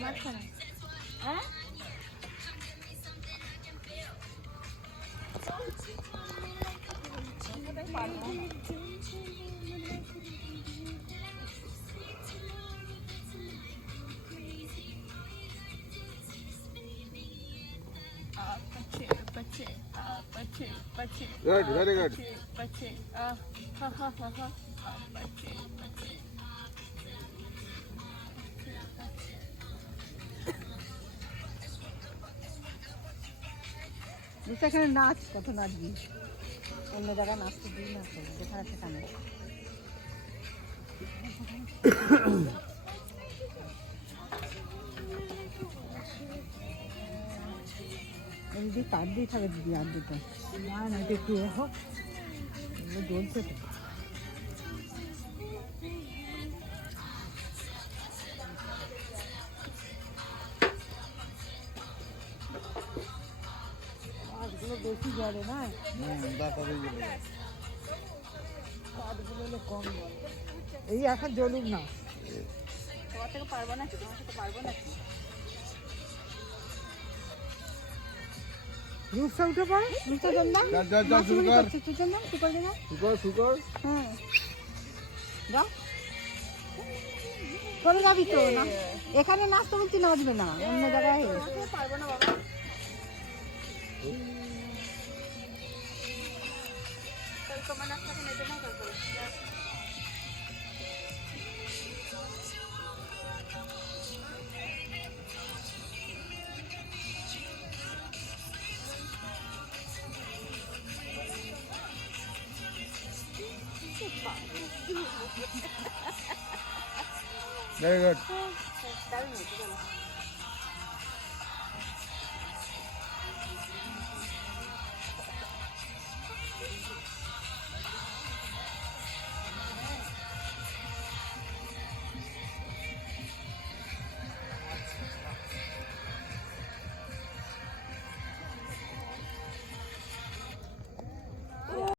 মাঝখানে হ্যাঁ Good, very good. সেখানে নাচ কত নাচবি অন্য জায়গায় নাচতে দিই না তো যেখানে সেখানে দিদি কার দিয়ে থাকে দিদি আর দুটো না না এটা একটু হোক জ্বলছে তো মাছগুলো বেশি জলে না কাঠগুলো কম জল এই এখন জ্বলুক না তোমার থেকে পারবো না তোমার সাথে পারবো না রূপসা উঠে পড়ে রূপসা জল না শুরু কর চিকেন না শুকর দেনা শুকর হ্যাঁ যাও চলে যাবি তো না এখানে নাচতে বলছি নাচবে না অন্য জায়গায় পারবো না বাবা তোমার নাচটাকে নেবে না তারপরে Very good.